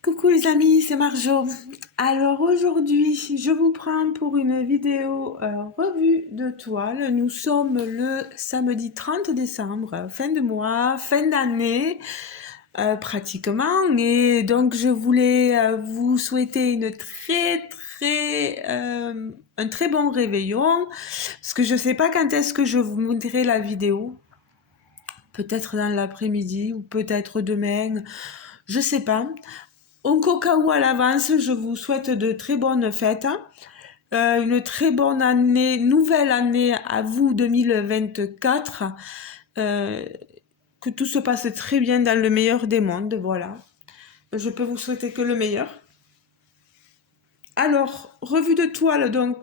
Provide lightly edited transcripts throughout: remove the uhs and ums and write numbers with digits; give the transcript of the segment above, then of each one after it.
Coucou les amis, c'est Marjo. Alors aujourd'hui, je vous prends pour une vidéo revue de toile. Nous sommes le samedi 30 décembre, fin de mois, fin d'année pratiquement. Et donc je voulais vous souhaiter un très bon réveillon. Parce que je sais pas quand est-ce que je vous montrerai la vidéo. Peut-être dans l'après-midi ou peut-être demain. Je sais pas. Au cas où à l'avance, je vous souhaite de très bonnes fêtes, une très bonne année, nouvelle année à vous 2024, euh, que tout se passe très bien dans le meilleur des mondes, voilà. Je peux vous souhaiter que le meilleur. Alors, revue de toile, donc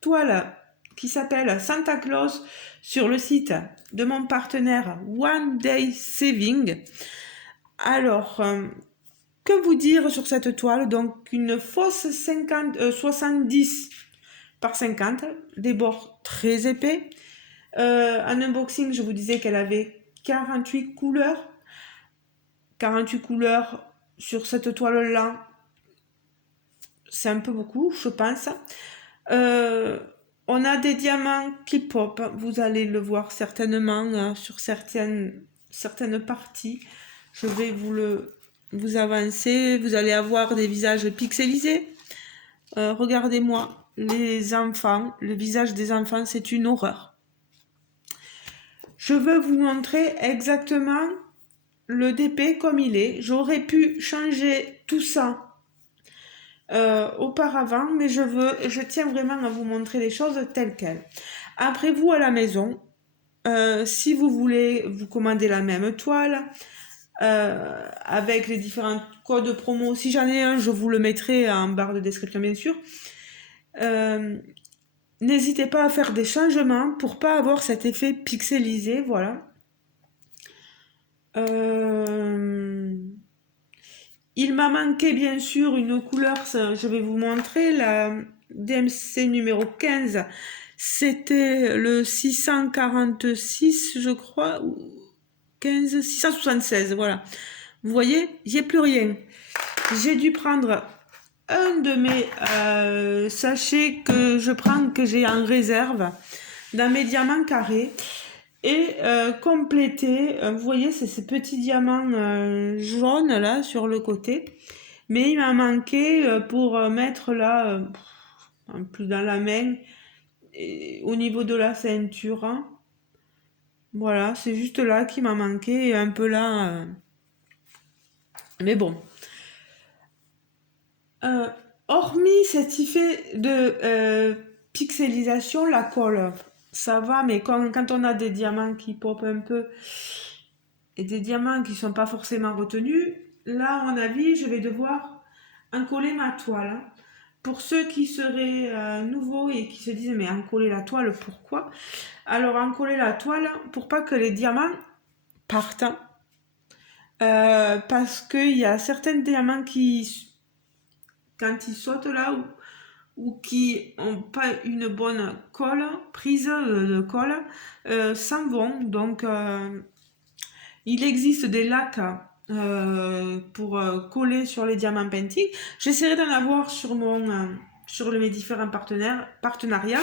toile qui s'appelle Santa Claus sur le site de mon partenaire One Day Saving. Alors, que vous dire sur cette toile? Donc une fausse 70 par 50, des bords très épais. En unboxing, je vous disais qu'elle avait 48 couleurs. 48 couleurs sur cette toile-là, c'est un peu beaucoup, je pense. Euh, on a des diamants qui pop, vous allez le voir certainement sur certaines parties. Je vais vous avancer, vous allez avoir des visages pixelisés. Regardez-moi, les enfants, le visage des enfants, c'est une horreur. Je veux vous montrer exactement le DP comme il est. J'aurais pu changer tout ça auparavant, mais je tiens vraiment à vous montrer les choses telles quelles. Après vous à la maison, si vous voulez vous commander la même toile, avec les différents codes promo, si j'en ai un, je vous le mettrai en barre de description bien sûr. N'hésitez pas à faire des changements pour pas avoir cet effet pixelisé, voilà. Il m'a manqué bien sûr une couleur, je vais vous montrer, la DMC numéro 15, c'était le 646 je crois, ou 15, 676, voilà. Vous voyez, j'ai plus rien. J'ai dû prendre un de mes sachets que je prends, que j'ai en réserve, dans mes diamants carrés. Et compléter, vous voyez, c'est ces petits diamants jaunes là sur le côté. Mais il m'a manqué pour mettre là, en plus dans la main, et au niveau de la ceinture, hein. Voilà, c'est juste là qui m'a manqué et un peu là. Mais bon. Euh, Hormis cet effet de pixelisation, la colle, ça va, mais quand on a des diamants qui pop un peu et des diamants qui sont pas forcément retenus, là, à mon avis, je vais devoir encoller ma toile, hein. Pour ceux qui seraient nouveaux et qui se disent mais encoller la toile, pourquoi? Alors encoller la toile pour pas que les diamants partent, hein. Parce qu'il y a certains diamants qui, quand ils sautent là, ou qui n'ont pas une bonne colle, prise de colle, s'en vont. Donc, il existe des lacs pour coller sur les diamants painting. J'essaierai d'en avoir sur mes différents partenariats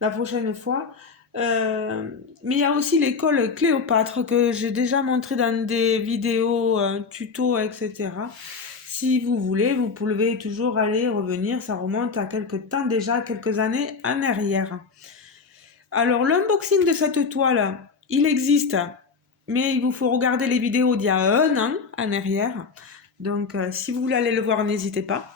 la prochaine fois. Mais il y a aussi les colles Cléopâtre que j'ai déjà montré dans des vidéos, tutos, etc. Si vous voulez, vous pouvez toujours aller revenir. Ça remonte à quelques temps déjà, quelques années en arrière. Alors, l'unboxing de cette toile, il existe, mais il vous faut regarder les vidéos d'il y a un an en arrière. Donc, si vous voulez aller le voir, n'hésitez pas.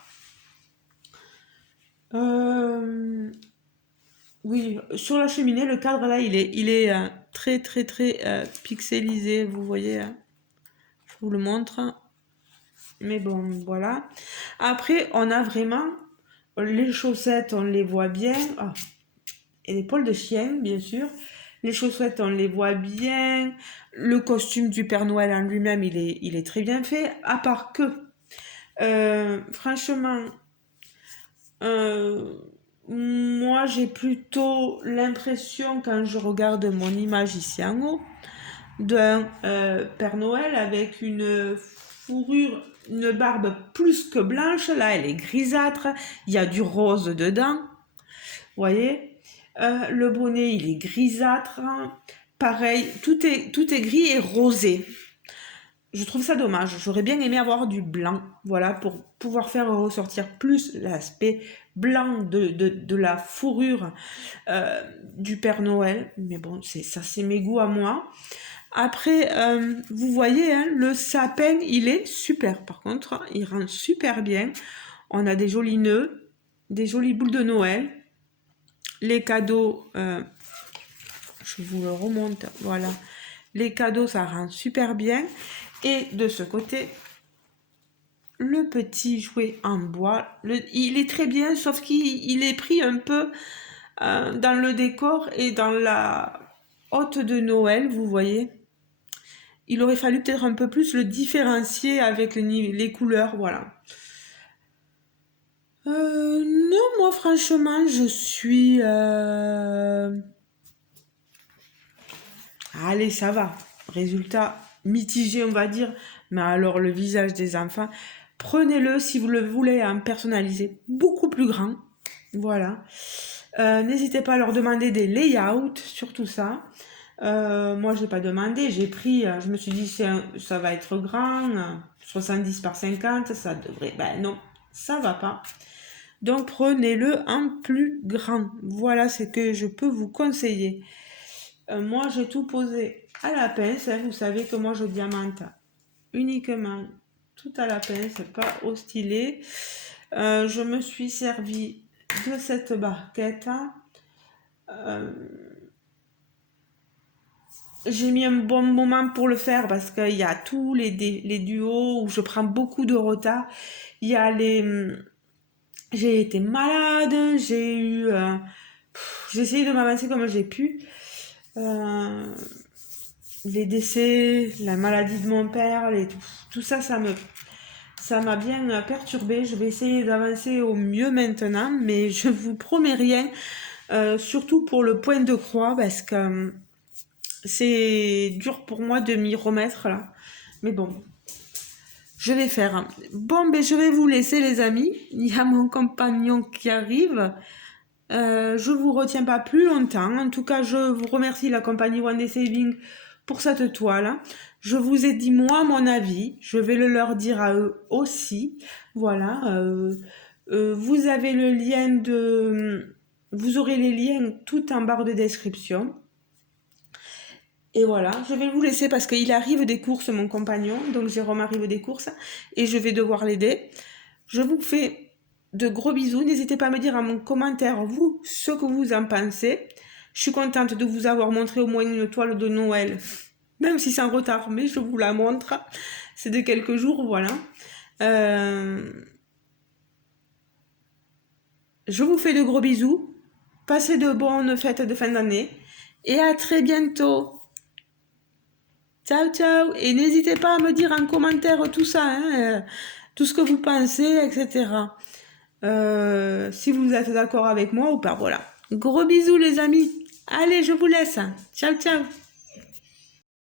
Oui, sur la cheminée, le cadre là, il est très pixelisé. Vous voyez, hein. Je vous le montre. Mais bon, voilà. Après, on a vraiment les chaussettes, on les voit bien. Ah, et les poils de chien, bien sûr. Les chaussettes, on les voit bien. Le costume du Père Noël en lui-même, il est très bien fait. À part que, franchement, euh, moi, j'ai plutôt l'impression, quand je regarde mon image ici en haut, d'un Père Noël avec une fourrure une barbe plus que blanche. Là, elle est grisâtre. Il y a du rose dedans. Vous voyez, le bonnet, il est grisâtre. Pareil, tout est gris et rosé. Je trouve ça dommage. J'aurais bien aimé avoir du blanc, voilà, pour pouvoir faire ressortir plus l'aspect blanc de la fourrure du Père Noël. Mais bon, c'est mes goûts à moi. Après, vous voyez, hein, le sapin, il est super. Par contre, il rend super bien. On a des jolis nœuds, des jolies boules de Noël. Les cadeaux, je vous le remonte, voilà. Les cadeaux, ça rend super bien. Et de ce côté, le petit jouet en bois, il est très bien, sauf qu'il est pris un peu dans le décor et dans la hotte de Noël, vous voyez. Il aurait fallu peut-être un peu plus le différencier avec les couleurs, voilà. Non, moi franchement, je suis... Allez, ça va. Résultat mitigé, on va dire. Mais alors, le visage des enfants, prenez-le si vous le voulez en personnaliser beaucoup plus grand. Voilà. N'hésitez pas à leur demander des layouts sur tout ça. Moi, j'ai pas demandé. J'ai pris, je me suis dit, ça va être grand. 70 par 50, ça devrait... Ben non, ça va pas. Donc, prenez-le en plus grand. Voilà ce que je peux vous conseiller. Moi, j'ai tout posé à la pince. Hein. Vous savez que moi, je diamante uniquement tout à la pince, pas au stylet. Je me suis servi de cette barquette. J'ai mis un bon moment pour le faire parce qu'il y a tous les duos où je prends beaucoup de retard. Il y a j'ai été malade, j'ai eu... j'ai essayé de m'avancer comme j'ai pu. Les décès, la maladie de mon père, tout ça, ça m'a bien perturbée. Je vais essayer d'avancer au mieux maintenant, mais je vous promets rien, surtout pour le point de croix, parce que c'est dur pour moi de m'y remettre là. Mais bon, je vais faire. Bon, ben je vais vous laisser les amis. Il y a mon compagnon qui arrive. Je vous retiens pas plus longtemps. En tout cas, je vous remercie la compagnie One Day Saving pour cette toile. Je vous ai dit moi mon avis. Je vais le leur dire à eux aussi. Voilà. Vous avez le lien vous aurez les liens tout en barre de description. Et voilà, je vais vous laisser parce qu'il arrive des courses, mon compagnon. Donc Jérôme arrive des courses et je vais devoir l'aider. Je vous fais de gros bisous. N'hésitez pas à me dire en commentaire, vous, ce que vous en pensez. Je suis contente de vous avoir montré au moins une toile de Noël, même si c'est en retard, mais je vous la montre. C'est de quelques jours, voilà. Je vous fais de gros bisous. Passez de bonnes fêtes de fin d'année. Et à très bientôt. Ciao, ciao. Et n'hésitez pas à me dire en commentaire tout ça, hein, tout ce que vous pensez, etc. Si vous êtes d'accord avec moi ou pas, voilà. Gros bisous les amis. Allez, je vous laisse. Ciao, ciao.